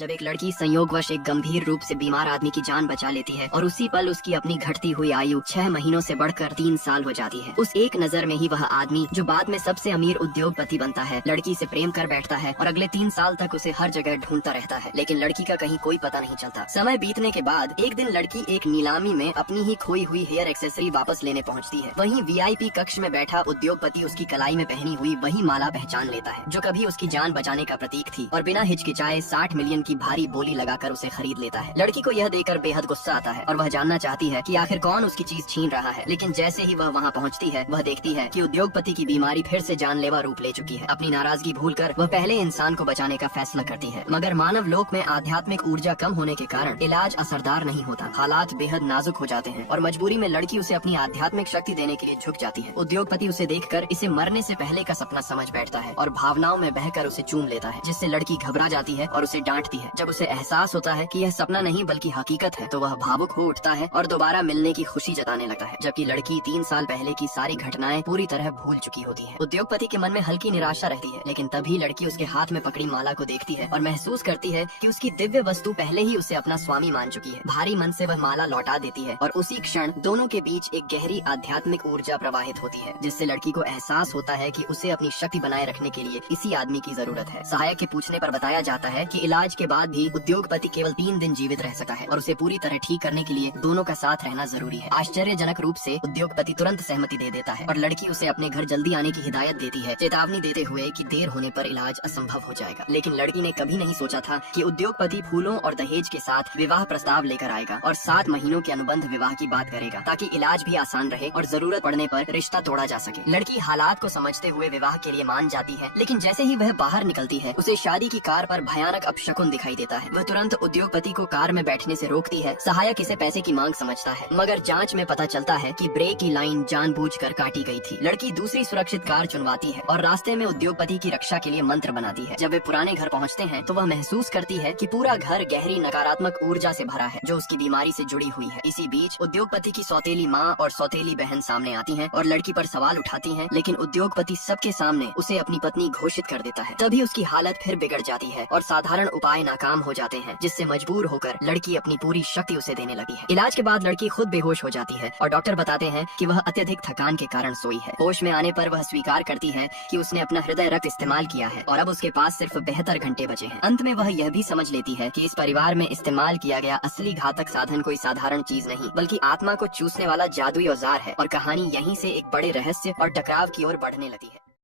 जब एक लड़की संयोगवश एक गंभीर रूप से बीमार आदमी की जान बचा लेती है और उसी पल उसकी अपनी घटती हुई आयु 6 महीनों से बढ़कर 3 साल हो जाती है। उस एक नजर में ही वह आदमी जो बाद में सबसे अमीर उद्योगपति बनता है, लड़की से प्रेम कर बैठता है और अगले 3 साल तक उसे हर जगह ढूंढता रहता है, लेकिन लड़की का कहीं कोई पता नहीं चलता। समय बीतने के बाद एक दिन लड़की एक नीलामी में अपनी ही खोई हुई हेयर एक्सेसरी वापस लेने पहुंचती है। वहीं वीआईपी कक्ष में बैठा उद्योगपति उसकी कलाई में पहनी हुई वही माला पहचान लेता है जो कभी उसकी जान बचाने का प्रतीक थी, और बिना हिचकिचाए 60 मिलियन की भारी बोली लगाकर उसे खरीद लेता है। लड़की को यह देखकर बेहद गुस्सा आता है और वह जानना चाहती है कि आखिर कौन उसकी चीज छीन रहा है, लेकिन जैसे ही वह वहां पहुंचती है वह देखती है कि उद्योगपति की बीमारी फिर से जानलेवा रूप ले चुकी है। अपनी नाराजगी भूलकर वह पहले इंसान को बचाने का फैसला करती है, मगर मानव लोक में आध्यात्मिक ऊर्जा कम होने के कारण इलाज असरदार नहीं होता। हालात बेहद नाजुक हो जाते हैं और मजबूरी में लड़की उसे अपनी आध्यात्मिक शक्ति देने के लिए झुक जाती है। उद्योगपति उसे देखकर इसे मरने से पहले का सपना समझ बैठता है और भावनाओं में बहकर उसे चूम लेता है, जिससे लड़की घबरा जाती है और उसे डांटती है। जब उसे एहसास होता है कि यह सपना नहीं बल्कि हकीकत है तो वह भावुक हो उठता है और दोबारा मिलने की खुशी जताने लगता है, जबकि लड़की 3 साल पहले की सारी घटनाएं पूरी तरह भूल चुकी होती है। उद्योगपति के मन में हल्की निराशा रहती है, लेकिन तभी लड़की उसके हाथ में पकड़ी माला को देखती है और महसूस करती है कि उसकी दिव्य वस्तु पहले ही उसे अपना स्वामी मान चुकी है। भारी मन से वह माला लौटा देती है और उसी क्षण दोनों के बीच एक गहरी आध्यात्मिक ऊर्जा प्रवाहित होती है, जिससे लड़की को एहसास होता है कि उसे अपनी शक्ति बनाए रखने के लिए इसी आदमी की जरूरत है। सहायक के पूछने पर बताया जाता है कि इलाज के बाद भी उद्योगपति केवल 3 दिन जीवित रह सका है और उसे पूरी तरह ठीक करने के लिए दोनों का साथ रहना जरूरी है। आश्चर्यजनक रूप से उद्योगपति तुरंत सहमति दे देता है और लड़की उसे अपने घर जल्दी आने की हिदायत देती है, चेतावनी देते हुए कि देर होने पर इलाज असंभव हो जाएगा। लेकिन लड़की ने कभी नहीं सोचा था कि उद्योगपति फूलों और दहेज के साथ विवाह प्रस्ताव लेकर आएगा और 7 महीनों के अनुबंध विवाह की बात करेगा, ताकि इलाज भी आसान रहे और जरूरत पड़ने पर रिश्ता तोड़ा जा सके। लड़की हालात को समझते हुए विवाह के लिए मान जाती है, लेकिन जैसे ही वह बाहर निकलती है उसे शादी की कार पर भयानक अपशकुन दिखाई देता है। वह तुरंत उद्योगपति को कार में बैठने से रोकती है। सहायक इसे पैसे की मांग समझता है, मगर जांच में पता चलता है कि ब्रेक की लाइन जानबूझकर काटी गई थी। लड़की दूसरी सुरक्षित कार चुनवाती है और रास्ते में उद्योगपति की रक्षा के लिए मंत्र बनाती है। जब वे पुराने घर पहुंचते हैं तो वह महसूस करती है कि पूरा घर गहरी नकारात्मक ऊर्जा से भरा है जो उसकी बीमारी से जुड़ी हुई है। इसी बीच उद्योगपति की सौतेली माँ और सौतेली बहन सामने आती हैं और लड़की पर सवाल उठाती हैं, लेकिन उद्योगपति सबके सामने उसे अपनी पत्नी घोषित कर देता है। तभी उसकी हालत फिर बिगड़ जाती है और साधारण उपाय नाकाम हो जाते हैं, जिससे मजबूर होकर लड़की अपनी पूरी शक्ति उसे देने लगी है। इलाज के बाद लड़की खुद बेहोश हो जाती है और डॉक्टर बताते हैं कि वह अत्यधिक थकान के कारण सोई है। होश में आने पर वह स्वीकार करती है कि उसने अपना हृदय रक्त इस्तेमाल किया है और अब उसके पास सिर्फ 72 घंटे बचे हैं। अंत में वह यह भी समझ लेती है कि इस परिवार में इस्तेमाल किया गया असली घातक साधन कोई साधारण चीज नहीं बल्कि आत्मा को चूसने वाला जादुई औजार है, और कहानी यहीं से एक बड़े रहस्य और टकराव की ओर बढ़ने लगी है।